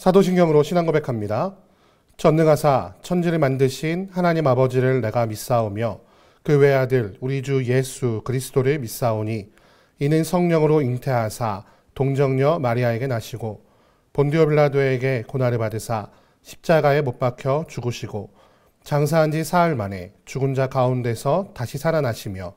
사도신경으로 신앙 고백합니다. 전능하사 천지를 만드신 하나님 아버지를 내가 믿사오며 그 외아들 우리 주 예수 그리스도를 믿사오니 이는 성령으로 잉태하사 동정녀 마리아에게 나시고 본디오 빌라도에게 고난을 받으사 십자가에 못 박혀 죽으시고 장사한 지 사흘 만에 죽은 자 가운데서 다시 살아나시며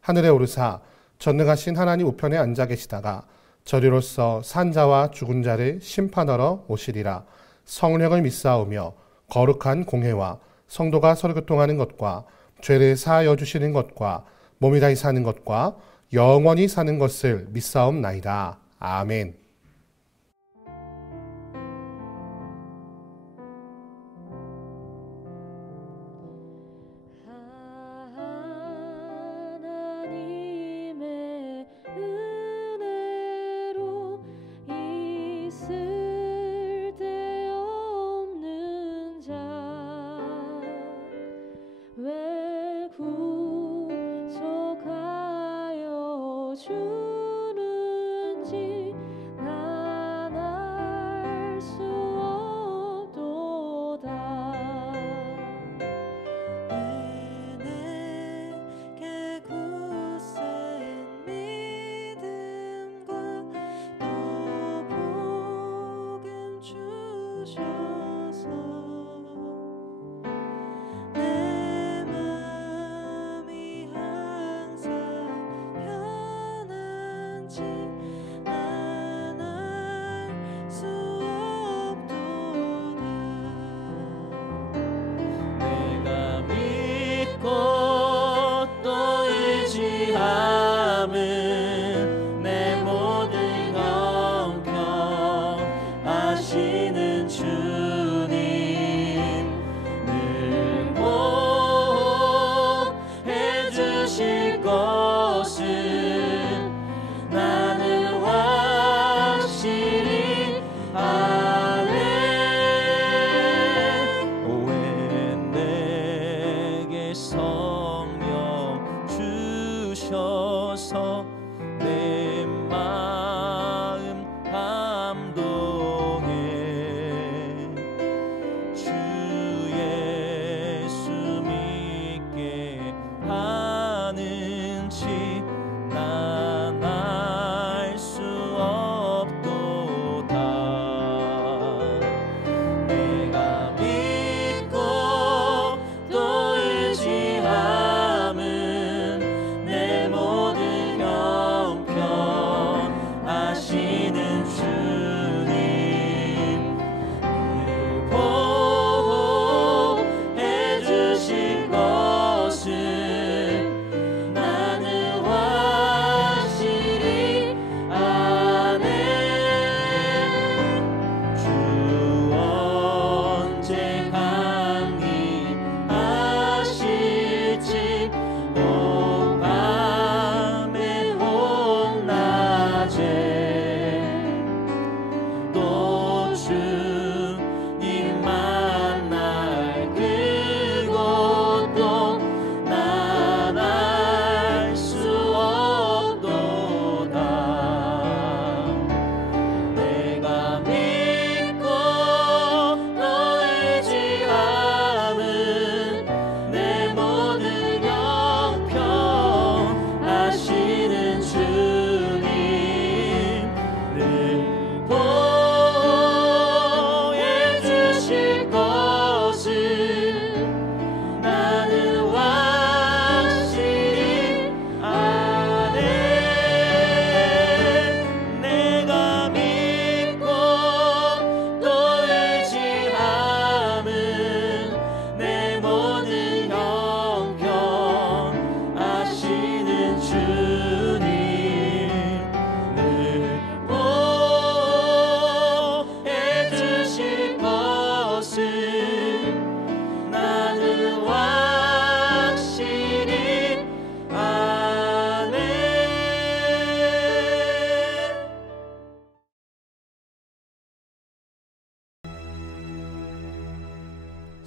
하늘에 오르사 전능하신 하나님 우편에 앉아 계시다가 저리로서 산 자와 죽은 자를 심판하러 오시리라. 성령을 믿사오며 거룩한 공회와 성도가 서로 교통하는 것과 죄를 사하여 주시는 것과 몸이 다시 사는 것과 영원히 사는 것을 믿사옵나이다. 아멘.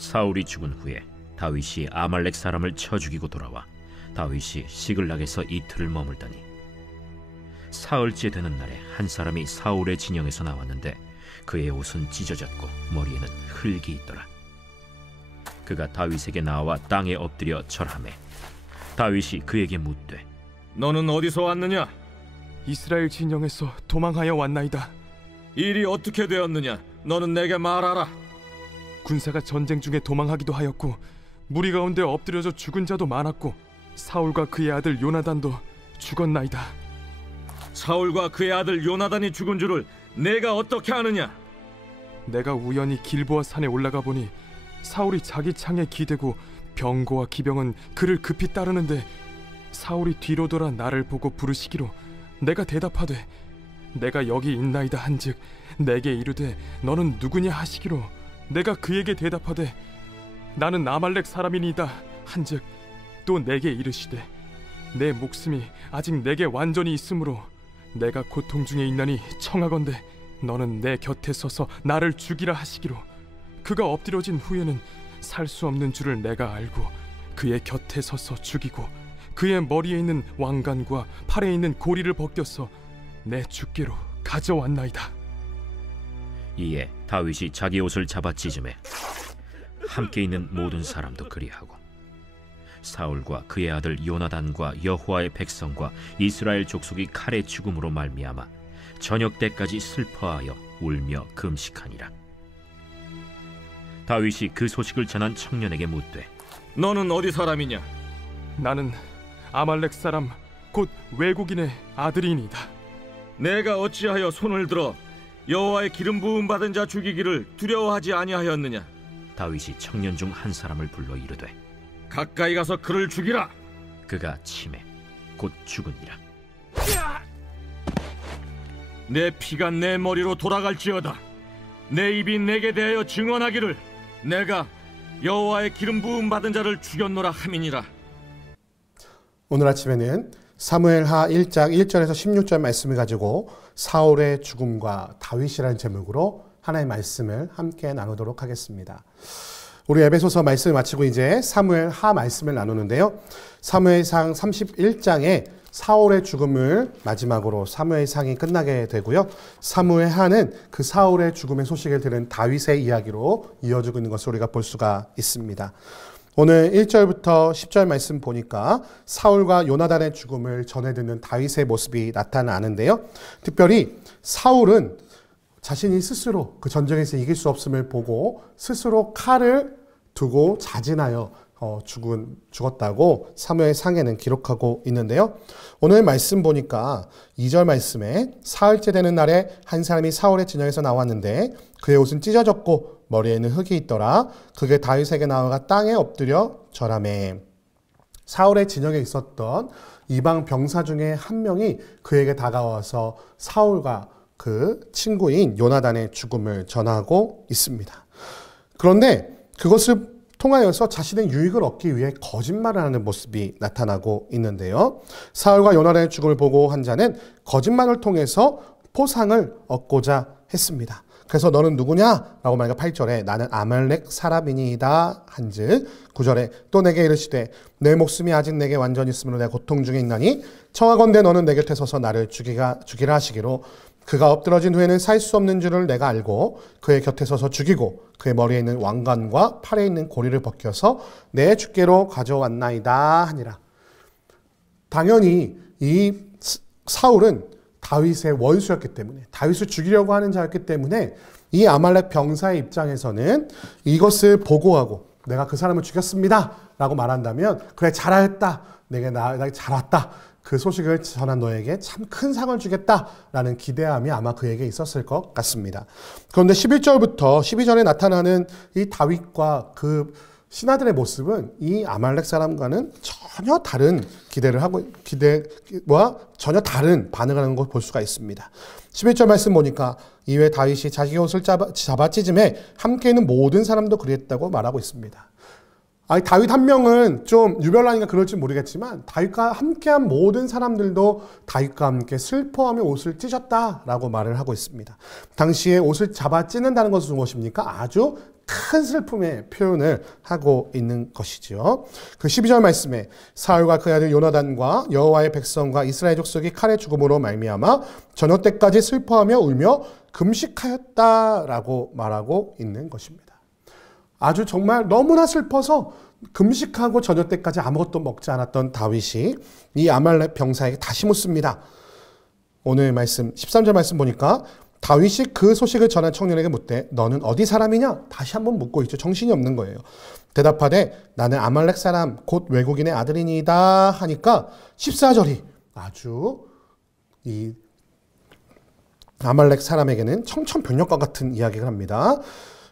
사울이 죽은 후에 다윗이 아말렉 사람을 쳐 죽이고 돌아와 다윗이 시글락에서 이틀을 머물더니 사흘째 되는 날에 한 사람이 사울의 진영에서 나왔는데 그의 옷은 찢어졌고 머리에는 흙이 있더라. 그가 다윗에게 나와 땅에 엎드려 절하매 다윗이 그에게 묻되 너는 어디서 왔느냐? 이스라엘 진영에서 도망하여 왔나이다. 일이 어떻게 되었느냐? 너는 내게 말하라. 군사가 전쟁 중에 도망하기도 하였고 무리 가운데 엎드려져 죽은 자도 많았고 사울과 그의 아들 요나단도 죽었나이다. 사울과 그의 아들 요나단이 죽은 줄을 내가 어떻게 아느냐? 내가 우연히 길보아 산에 올라가 보니 사울이 자기 창에 기대고 병거와 기병은 그를 급히 따르는데 사울이 뒤로 돌아 나를 보고 부르시기로 내가 대답하되 내가 여기 있나이다 한즉 내게 이르되 너는 누구냐 하시기로 내가 그에게 대답하되 나는 아말렉 사람이니이다 한즉 또 내게 이르시되 내 목숨이 아직 내게 완전히 있으므로 내가 고통 중에 있나니 청하건대 너는 내 곁에 서서 나를 죽이라 하시기로 그가 엎드려진 후에는 살 수 없는 줄을 내가 알고 그의 곁에 서서 죽이고 그의 머리에 있는 왕관과 팔에 있는 고리를 벗겨서 내 주께로 가져왔나이다. 이에 다윗이 자기 옷을 잡아 찢음에 함께 있는 모든 사람도 그리하고 사울과 그의 아들 요나단과 여호와의 백성과 이스라엘 족속이 칼의 죽음으로 말미암아 저녁 때까지 슬퍼하여 울며 금식하니라. 다윗이 그 소식을 전한 청년에게 묻되 너는 어디 사람이냐? 나는 아말렉 사람 곧 외국인의 아들이니이다. 내가 어찌하여 손을 들어 여호와의 기름 부음 받은 자 죽이기를 두려워하지 아니하였느냐? 다윗이 청년 중 한 사람을 불러 이르되 가까이 가서 그를 죽이라. 그가 치매 곧 죽으니라. 내 피가 내 머리로 돌아갈지어다. 내 입이 내게 대하여 증언하기를 내가 여호와의 기름 부음 받은 자를 죽였노라 함이니라. 오늘 아침에는 사무엘하 1장 1절에서 16절 말씀을 가지고 사울의 죽음과 다윗이라는 제목으로 하나의 말씀을 함께 나누도록 하겠습니다. 우리 에베소서 말씀을 마치고 이제 사무엘하 말씀을 나누는데요. 사무엘상 31장에 사울의 죽음을 마지막으로 사무엘상이 끝나게 되고요. 사무엘하는 그 사울의 죽음의 소식을 들은 다윗의 이야기로 이어지고 있는 것을 우리가 볼 수가 있습니다. 오늘 1절부터 10절 말씀 보니까 사울과 요나단의 죽음을 전해 듣는 다윗의 모습이 나타나는데요. 특별히 사울은 자신이 스스로 그 전쟁에서 이길 수 없음을 보고 스스로 칼을 두고 자진하여 죽었다고 사무엘상에는 기록하고 있는데요. 오늘 말씀 보니까 2절 말씀에 사흘째 되는 날에 한 사람이 사울의 진영에서 나왔는데 그의 옷은 찢어졌고 머리에는 흙이 있더라. 그게 다윗에게 나아가 땅에 엎드려 절하매. 사울의 진영에 있었던 이방 병사 중에 한 명이 그에게 다가와서 사울과 그 친구인 요나단의 죽음을 전하고 있습니다. 그런데 그것을 통하여서 자신의 유익을 얻기 위해 거짓말을 하는 모습이 나타나고 있는데요. 사울과 요나단의 죽음을 보고 한 자는 거짓말을 통해서 포상을 얻고자 했습니다. 그래서 너는 누구냐? 라고 말하니까 8절에 나는 아말렉 사람이니이다 한즉 9절에 또 내게 이르시되 내 목숨이 아직 내게 완전히 있으므로 내가 고통 중에 있나니 청하건대 너는 내 곁에 서서 나를 죽이라 하시기로 그가 엎드러진 후에는 살 수 없는 줄을 내가 알고 그의 곁에 서서 죽이고 그의 머리에 있는 왕관과 팔에 있는 고리를 벗겨서 내 주께로 가져왔나이다 하니라. 당연히 이 사울은 다윗의 원수였기 때문에 다윗을 죽이려고 하는 자였기 때문에 이 아말렉 병사의 입장에서는 이것을 보고하고 내가 그 사람을 죽였습니다 라고 말한다면 그래 잘하였다 내게 잘 왔다 그 소식을 전한 너에게 참 큰 상을 주겠다라는 기대함이 아마 그에게 있었을 것 같습니다. 그런데 11절부터 12절에 나타나는 이 다윗과 그 신하들의 모습은 이 아말렉 사람과는 전혀 다른 기대와 전혀 다른 반응을 하는 걸 볼 수가 있습니다. 11절 말씀 보니까 이외 다윗이 자기 옷을 잡아 찢음에 함께 있는 모든 사람도 그랬다고 말하고 있습니다. 다윗 한 명은 좀 유별나니까 그럴지 모르겠지만 다윗과 함께한 모든 사람들도 다윗과 함께 슬퍼하며 옷을 찢었다라고 말을 하고 있습니다. 당시에 옷을 잡아 찢는다는 것은 무엇입니까? 아주 큰 슬픔의 표현을 하고 있는 것이지요. 그 12절 말씀에 사울과 그 아들 요나단과 여호와의 백성과 이스라엘 족속이 칼의 죽음으로 말미암아 저녁 때까지 슬퍼하며 울며 금식하였다라고 말하고 있는 것입니다. 아주 정말 너무나 슬퍼서 금식하고 저녁 때까지 아무것도 먹지 않았던 다윗이 이 아말렉 병사에게 다시 묻습니다. 오늘 말씀 13절 말씀 보니까 다윗이 그 소식을 전한 청년에게 묻되 너는 어디 사람이냐? 다시 한번 묻고 있죠. 정신이 없는 거예요. 대답하되 나는 아말렉 사람 곧 외국인의 아들이니이다 하니까 14절이 아주 이 아말렉 사람에게는 청천벽력과 같은 이야기를 합니다.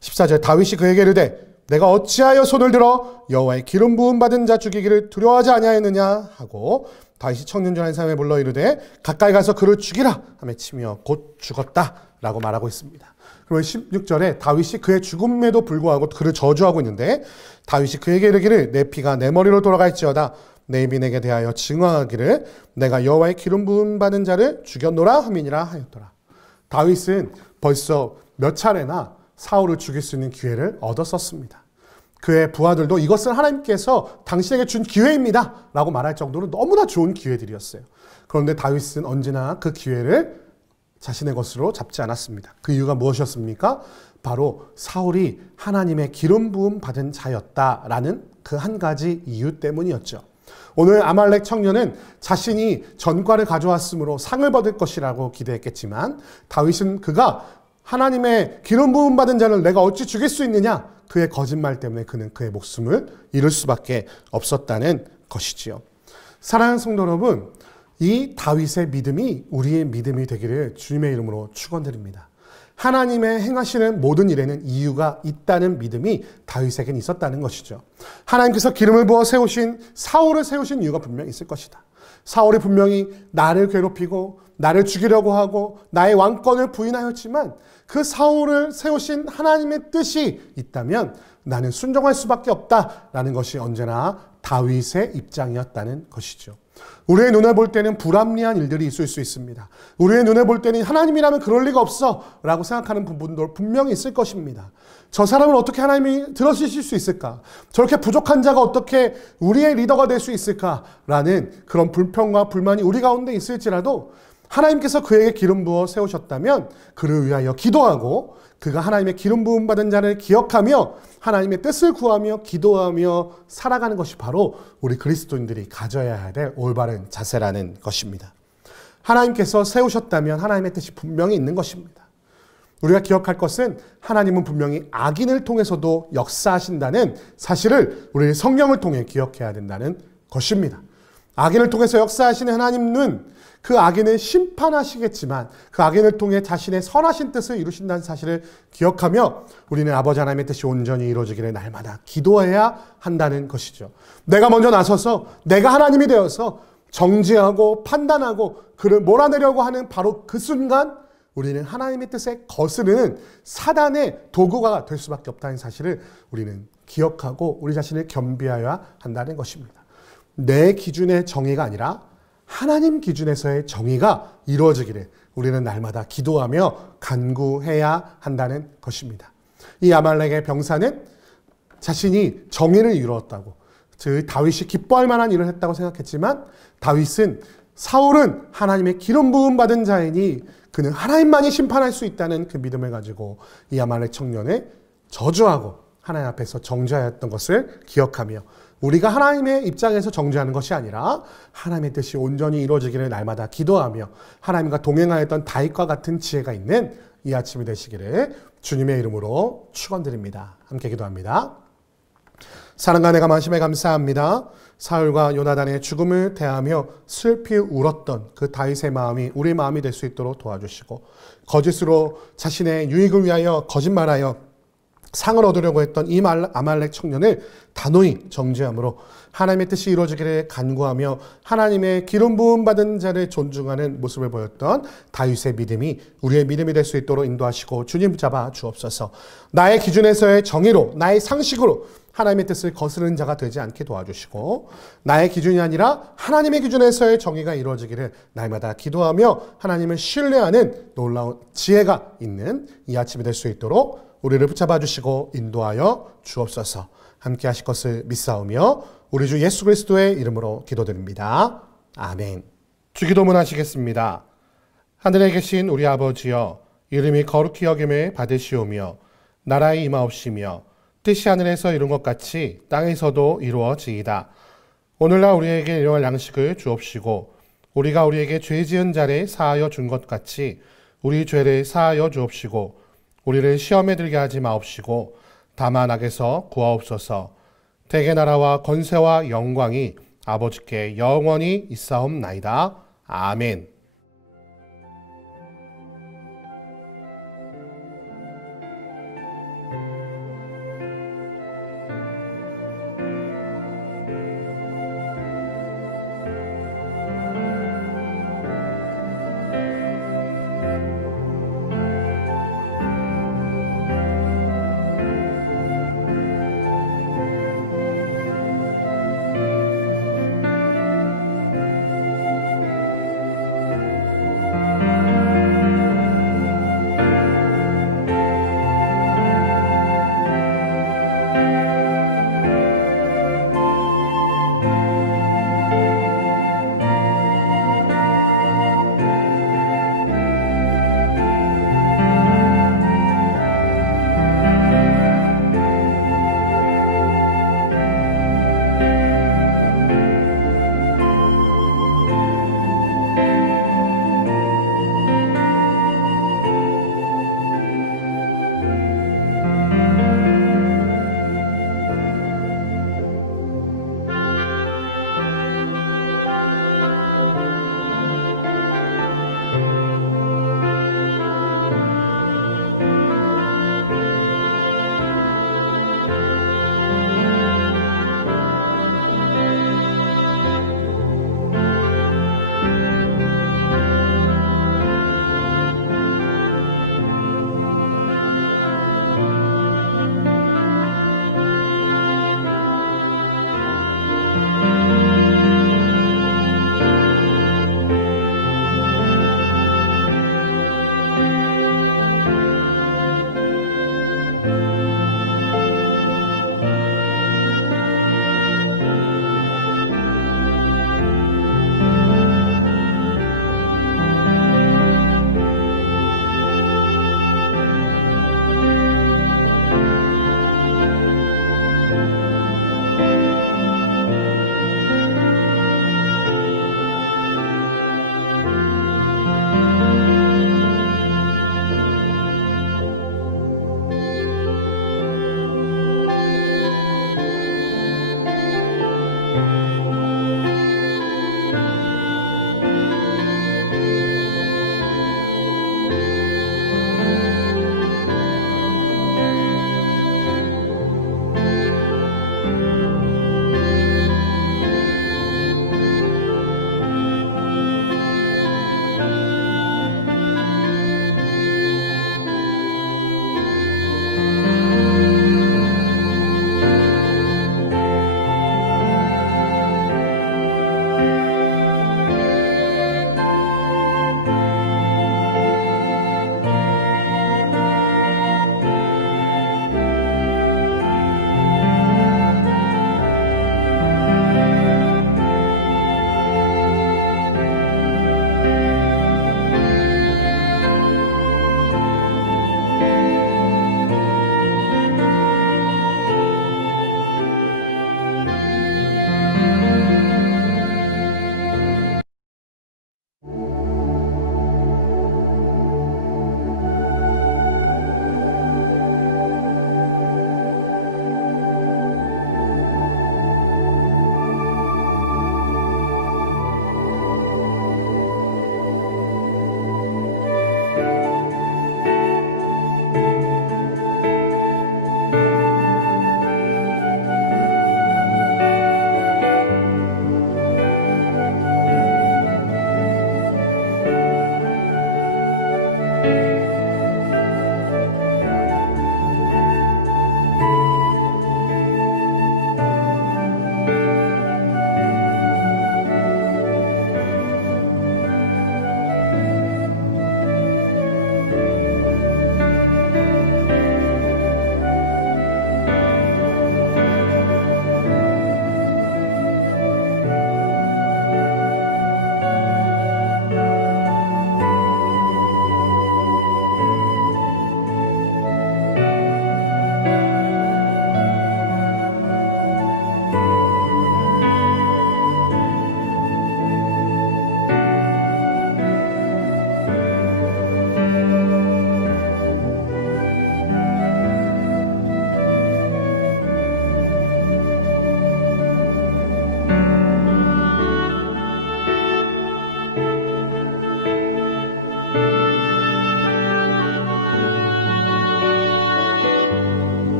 14절 다윗이 그에게 이르되 내가 어찌하여 손을 들어 여호와의 기름 부음 받은 자 죽이기를 두려워하지 아니하였느냐 하고 다윗이 청년 중 한 사람에 불러 이르되 가까이 가서 그를 죽이라 하며 치며 곧 죽었다라고 말하고 있습니다. 그리고 16절에 다윗이 그의 죽음에도 불구하고 그를 저주하고 있는데 다윗이 그에게 이르기를 내 피가 내 머리로 돌아갈지어다 내 입이 내게 대하여 증언하기를 내가 여호와의 기름 부음 받은 자를 죽였노라 함이니라 하였더라. 다윗은 벌써 몇 차례나 사울을 죽일 수 있는 기회를 얻었었습니다. 그의 부하들도 이것은 하나님께서 당신에게 준 기회입니다 라고 말할 정도로 너무나 좋은 기회들이었어요. 그런데 다윗은 언제나 그 기회를 자신의 것으로 잡지 않았습니다. 그 이유가 무엇이었습니까? 바로 사울이 하나님의 기름 부음 받은 자였다라는 그 한 가지 이유 때문이었죠. 오늘 아말렉 청년은 자신이 전과를 가져왔으므로 상을 받을 것이라고 기대했겠지만 다윗은 그가 하나님의 기름 부음 받은 자를 내가 어찌 죽일 수 있느냐? 그의 거짓말 때문에 그는 그의 목숨을 잃을 수밖에 없었다는 것이지요. 사랑하는 성도 여러분, 이 다윗의 믿음이 우리의 믿음이 되기를 주님의 이름으로 축원드립니다. 하나님의 행하시는 모든 일에는 이유가 있다는 믿음이 다윗에겐 있었다는 것이죠. 하나님께서 기름을 부어 세우신 사울을 세우신 이유가 분명히 있을 것이다. 사울이 분명히 나를 괴롭히고 나를 죽이려고 하고 나의 왕권을 부인하였지만 그 사울을 세우신 하나님의 뜻이 있다면 나는 순종할 수밖에 없다라는 것이 언제나 다윗의 입장이었다는 것이죠. 우리의 눈에 볼 때는 불합리한 일들이 있을 수 있습니다. 우리의 눈에 볼 때는 하나님이라면 그럴 리가 없어 라고 생각하는 부분도 분명히 있을 것입니다. 저 사람을 어떻게 하나님이 들어주실 수 있을까? 저렇게 부족한 자가 어떻게 우리의 리더가 될 수 있을까라는 그런 불평과 불만이 우리 가운데 있을지라도 하나님께서 그에게 기름 부어 세우셨다면 그를 위하여 기도하고 그가 하나님의 기름 부음 받은 자를 기억하며 하나님의 뜻을 구하며 기도하며 살아가는 것이 바로 우리 그리스도인들이 가져야 될 올바른 자세라는 것입니다. 하나님께서 세우셨다면 하나님의 뜻이 분명히 있는 것입니다. 우리가 기억할 것은 하나님은 분명히 악인을 통해서도 역사하신다는 사실을 우리 성령을 통해 기억해야 된다는 것입니다. 악인을 통해서 역사하시는 하나님은 그 악인을 심판하시겠지만 그 악인을 통해 자신의 선하신 뜻을 이루신다는 사실을 기억하며 우리는 아버지 하나님의 뜻이 온전히 이루어지기를 날마다 기도해야 한다는 것이죠. 내가 먼저 나서서 내가 하나님이 되어서 정죄하고 판단하고 그를 몰아내려고 하는 바로 그 순간 우리는 하나님의 뜻에 거스르는 사단의 도구가 될 수밖에 없다는 사실을 우리는 기억하고 우리 자신을 겸비하여야 한다는 것입니다. 내 기준의 정의가 아니라 하나님 기준에서의 정의가 이루어지기를 우리는 날마다 기도하며 간구해야 한다는 것입니다. 이 아말렉의 병사는 자신이 정의를 이루었다고, 즉 다윗이 기뻐할 만한 일을 했다고 생각했지만 다윗은 사울은 하나님의 기름 부음 받은 자이니 그는 하나님만이 심판할 수 있다는 그 믿음을 가지고 이 아말렉 청년을 저주하고 하나님 앞에서 정죄하였던 것을 기억하며 우리가 하나님의 입장에서 정죄하는 것이 아니라 하나님의 뜻이 온전히 이루어지기를 날마다 기도하며 하나님과 동행하였던 다윗과 같은 지혜가 있는 이 아침이 되시기를 주님의 이름으로 축원드립니다. 함께 기도합니다. 사랑과 내가 만심에 감사합니다. 사울과 요나단의 죽음을 대하며 슬피 울었던 그 다윗의 마음이 우리의 마음이 될 수 있도록 도와주시고 거짓으로 자신의 유익을 위하여 거짓말하여 상을 얻으려고 했던 이 아말렉 청년을 단호히 정죄함으로 하나님의 뜻이 이루어지기를 간구하며 하나님의 기름 부음 받은 자를 존중하는 모습을 보였던 다윗의 믿음이 우리의 믿음이 될 수 있도록 인도하시고 주님 붙잡아 주옵소서. 나의 기준에서의 정의로 나의 상식으로 하나님의 뜻을 거스르는 자가 되지 않게 도와주시고 나의 기준이 아니라 하나님의 기준에서의 정의가 이루어지기를 날마다 기도하며 하나님을 신뢰하는 놀라운 지혜가 있는 이 아침이 될 수 있도록 우리를 붙잡아 주시고 인도하여 주옵소서. 함께 하실 것을 믿사오며 우리 주 예수 그리스도의 이름으로 기도드립니다. 아멘. 주기도문 하시겠습니다. 하늘에 계신 우리 아버지여, 이름이 거룩히 여김을 받으시오며 나라의 임하옵시며 뜻이 하늘에서 이룬 것 같이 땅에서도 이루어지이다. 오늘날 우리에게 일용할 양식을 주옵시고 우리가 우리에게 죄 지은 자를 사하여 준 것 같이 우리 죄를 사하여 주옵시고 우리를 시험에 들게 하지 마옵시고 다만 악에서 구하옵소서. 대개 나라와 권세와 영광이 아버지께 영원히 있사옵나이다. 아멘.